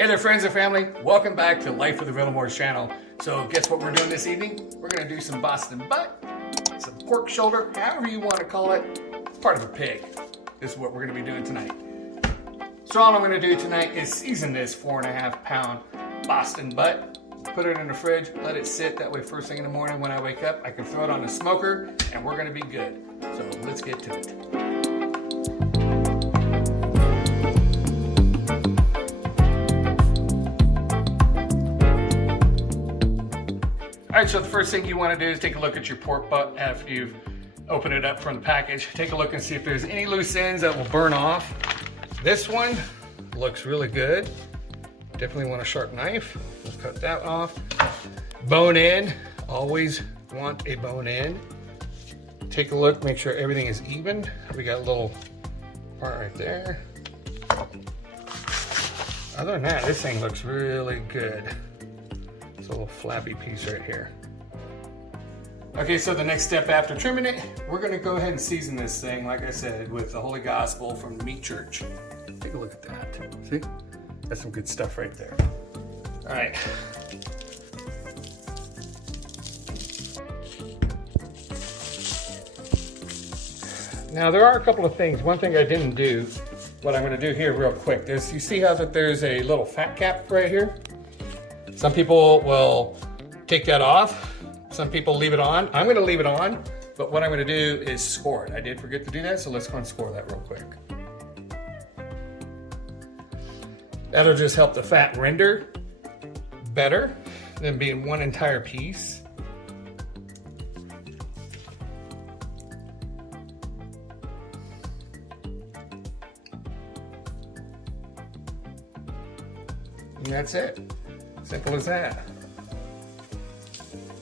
Hey there, friends and family. Welcome back to Life with the Villamores channel. So guess what we're doing this evening? We're gonna do some Boston butt, some pork shoulder, however you want to call it. It's part of a pig. This is what we're gonna be doing tonight. So all I'm gonna do tonight is season this 4.5 pound Boston butt, put it in the fridge, let it sit. That way first thing in the morning when I wake up, I can throw it on the smoker and we're gonna be good. So let's get to it. All right, so the first thing you want to do is take a look at your pork butt after you've opened it up from the package. Take a look and see if there's any loose ends that will burn off. This one looks really good. Definitely want a sharp knife. We'll cut that off. Bone in, always want a bone in. Take a look, make sure everything is even. We got a little part right there. Other than that, this thing looks really good. A little flabby piece right here. Okay, so the next step after trimming it, we're gonna go ahead and season this thing, like I said, with the Holy Gospel from the Meat Church. Take a look at that. See? That's some good stuff right there. All right. Now there are a couple of things. One thing I didn't do, what I'm gonna do here real quick, is you see how that there's a little fat cap right here? Some people will take that off. Some people leave it on. I'm gonna leave it on, but what I'm gonna do is score it. I did forget to do that, so let's go and score that real quick. That'll just help the fat render better than being one entire piece. And that's it. Simple as that.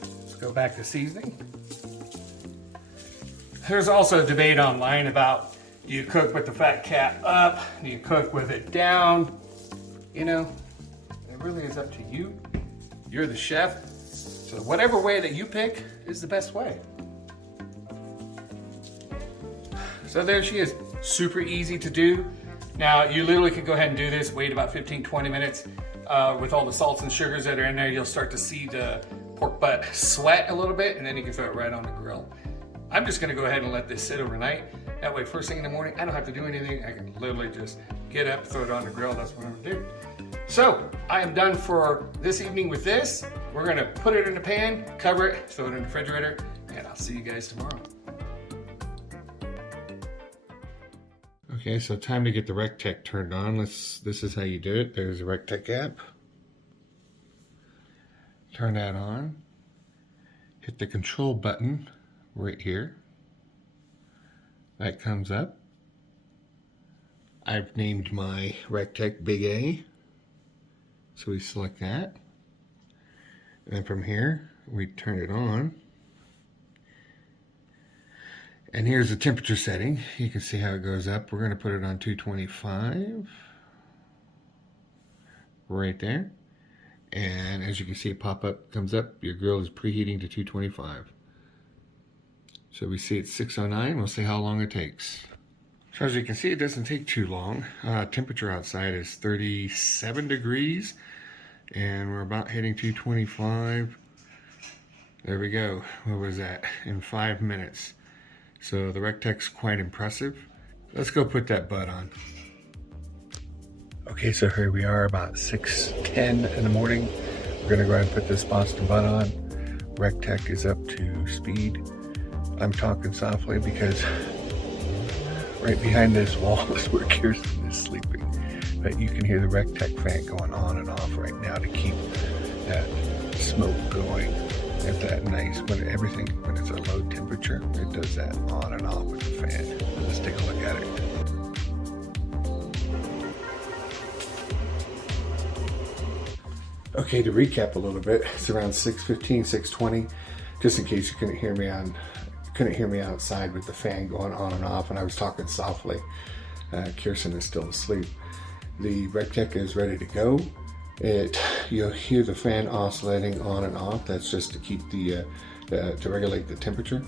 Let's go back to seasoning. There's also a debate online about, do you cook with the fat cap up? Do you cook with it down? You know, it really is up to you. You're the chef. So whatever way that you pick is the best way. So there she is. Super easy to do. Now you literally could go ahead and do this, wait about 15-20 minutes. With all the salts and sugars that are in there, you'll start to see the pork butt sweat a little bit, and then you can throw it right on the grill. I'm just gonna go ahead and let this sit overnight. That way, first thing in the morning, I don't have to do anything. I can literally just get up, throw it on the grill. That's what I'm gonna do. So, I am done for this evening with this. We're gonna put it in the pan, cover it, throw it in the refrigerator, and I'll see you guys tomorrow. Okay, so time to get the RECTEQ turned on. This is how you do it. There's a RECTEQ app. Turn that on. Hit the control button right here. That comes up. I've named my RECTEQ Big A. So we select that. And then from here, we turn it on. And here's the temperature setting. You can see how it goes up. We're going to put it on 225. Right there. And as you can see, comes up. Your grill is preheating to 225. So we see it's 6:09. We'll see how long it takes. So as you can see, it doesn't take too long. Temperature outside is 37 degrees. And we're about hitting 225. There we go. What was that? In 5 minutes. So the RECTEQ's quite impressive. Let's go put that butt on. Okay, so here we are about 6:10 in the morning. We're gonna go ahead and put this Boston butt on. RECTEQ is up to speed. I'm talking softly because right behind this wall is where Kirsten is sleeping. But you can hear the RECTEQ fan going on and off right now to keep that smoke going. At that nice, when it's a low temperature, it does that on and off with the fan. Let's take a look at it. Okay, to recap a little bit, it's around 6:15, 6:20, just in case you couldn't hear me outside with the fan going on and off, and I was talking softly. Kirsten is still asleep. The RECTEQ is ready to go. You'll hear the fan oscillating on and off. That's just to keep to regulate the temperature,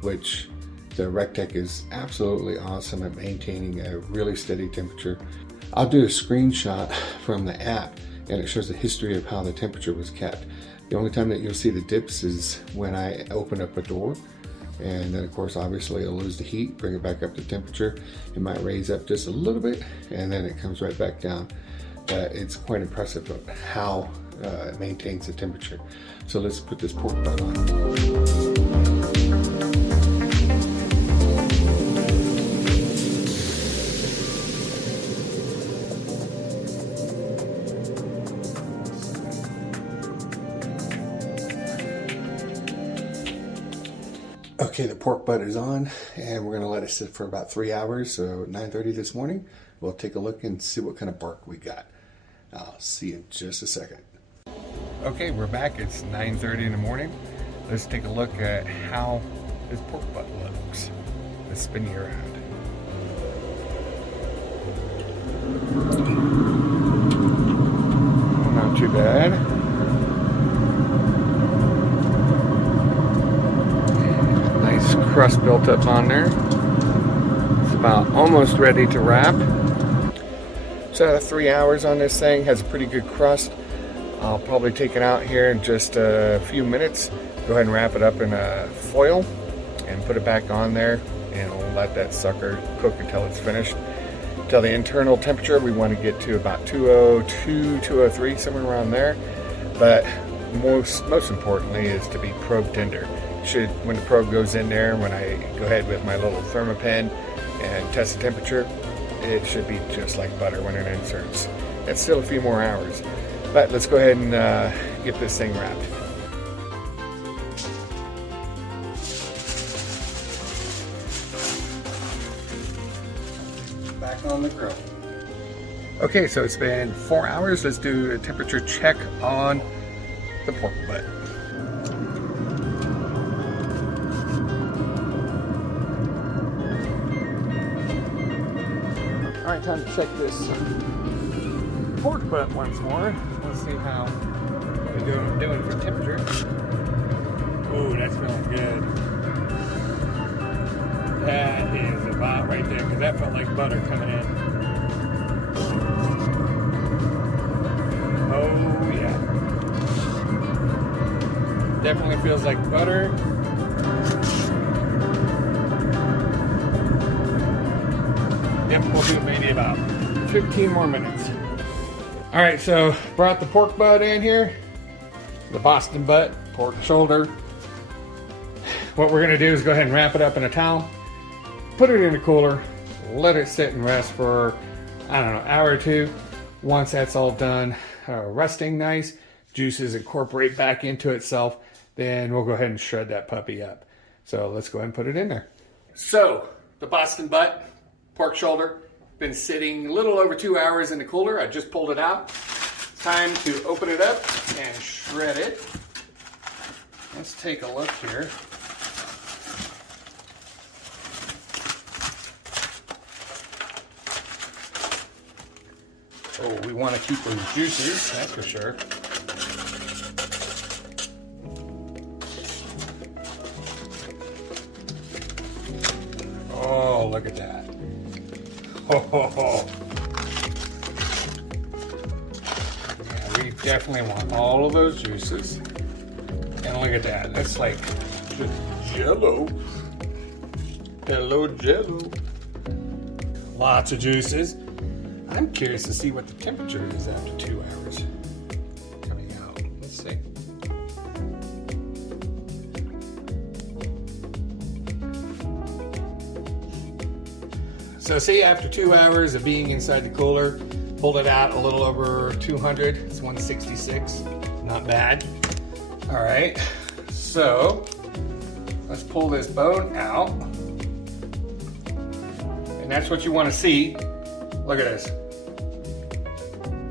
which the RECTEQ is absolutely awesome at maintaining a really steady temperature. I'll do a screenshot from the app and it shows the history of how the temperature was kept. The only time that you'll see the dips is when I open up a door, and then of course obviously it'll lose the heat, bring it back up to temperature. It might raise up just a little bit and then it comes right back down. It's quite impressive of how it maintains the temperature. So let's put this pork butt on. Okay, the pork butt is on and we're gonna let it sit for about 3 hours. So at 9:30 this morning, we'll take a look and see what kind of bark we got. I'll see you in just a second. Okay, we're back. It's 9:30 in the morning. Let's take a look at how this pork butt looks. Let's spin you around. Not too bad. Crust built up on there. It's about almost ready to wrap. So 3 hours on this thing, has a pretty good crust. I'll probably take it out here in just a few minutes. Go ahead and wrap it up in a foil and put it back on there, and we'll let that sucker cook until it's finished. Till the internal temperature, we want to get to about 202, 203, somewhere around there. But most importantly is to be probe tender. When the probe goes in there, when I go ahead with my little thermopen and test the temperature, it should be just like butter when it inserts. That's still a few more hours, but let's go ahead and get this thing wrapped. Back on the grill. Okay, so it's been 4 hours. Let's do a temperature check on the pork butt. All right, time to check this pork butt once more. Let's see how we're doing for temperature. Ooh, that's feeling good. That is about right there, because that felt like butter coming in. Oh yeah. Definitely feels like butter. Yep, we'll do maybe about 15 more minutes. All right, so brought the pork butt in here, the Boston butt, pork shoulder. What we're gonna do is go ahead and wrap it up in a towel, put it in the cooler, let it sit and rest for, I don't know, an hour or two. Once that's all done, resting nice, juices incorporate back into itself, then we'll go ahead and shred that puppy up. So let's go ahead and put it in there. So the Boston butt, pork shoulder, been sitting a little over 2 hours in the cooler. I just pulled it out. Time to open it up and shred it. Let's take a look here. Oh, we want to keep those juices, that's for sure. Oh, look at that. Ho, ho, ho. Yeah, we definitely want all of those juices. And look at that. That's like just jello. Hello, jello. Lots of juices. I'm curious to see what the temperature is after 2 hours coming out. Let's see. So see, after 2 hours of being inside the cooler, pulled it out a little over 200. It's 166. Not bad. All right. So let's pull this bone out. And that's what you want to see. Look at this.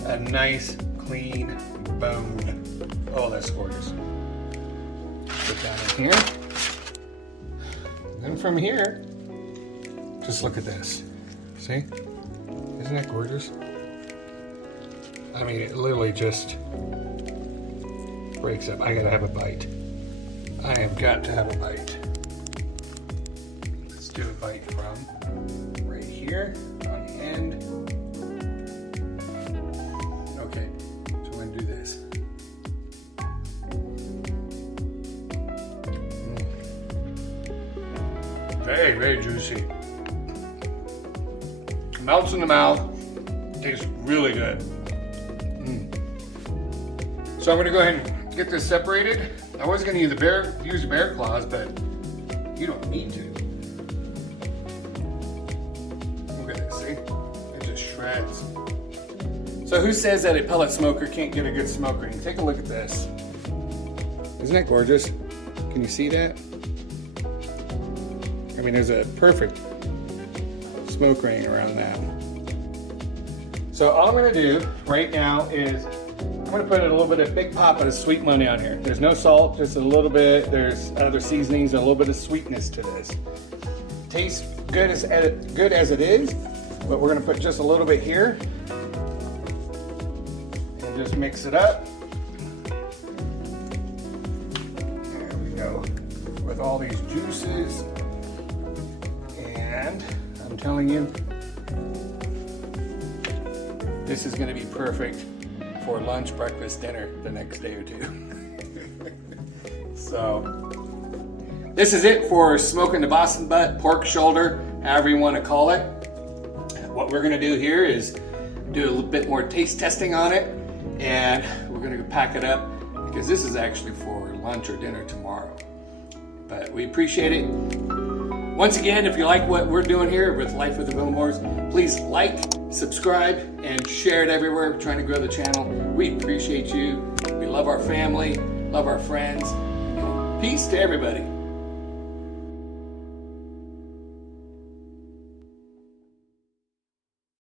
A nice, clean bone. Oh, that's gorgeous. Put that in here. And then from here, just look at this. See? Isn't that gorgeous? I mean, it literally just breaks up. I gotta have a bite. I have got to have a bite. Let's do a bite from right here on the end. very juicy. Melts in the mouth. Tastes really good. So I'm gonna go ahead and get this separated. I was gonna use the bear claws, but you don't need to. Look at this, see? It just shreds. So who says that a pellet smoker can't get a good smoke ring? Take a look at this. Isn't that gorgeous? Can you see that? I mean, there's a perfect smoke ring around that. So all I'm gonna do right now is I'm gonna put a little bit of big pop of sweet money on here. There's no salt, just a little bit. There's other seasonings and a little bit of sweetness to this. Tastes good as it is, but we're gonna put just a little bit here and just mix it up. There we go. With all these juices. And I'm telling you, this is gonna be perfect for lunch, breakfast, dinner the next day or two. So, this is it for smoking the Boston butt, pork shoulder, however you want to call it. What we're gonna do here is do a little bit more taste testing on it, and we're gonna pack it up because this is actually for lunch or dinner tomorrow. But we appreciate it. Once again, if you like what we're doing here with Life with the Villamores, please like, subscribe, and share it everywhere. We're trying to grow the channel. We appreciate you. We love our family, love our friends. Peace to everybody.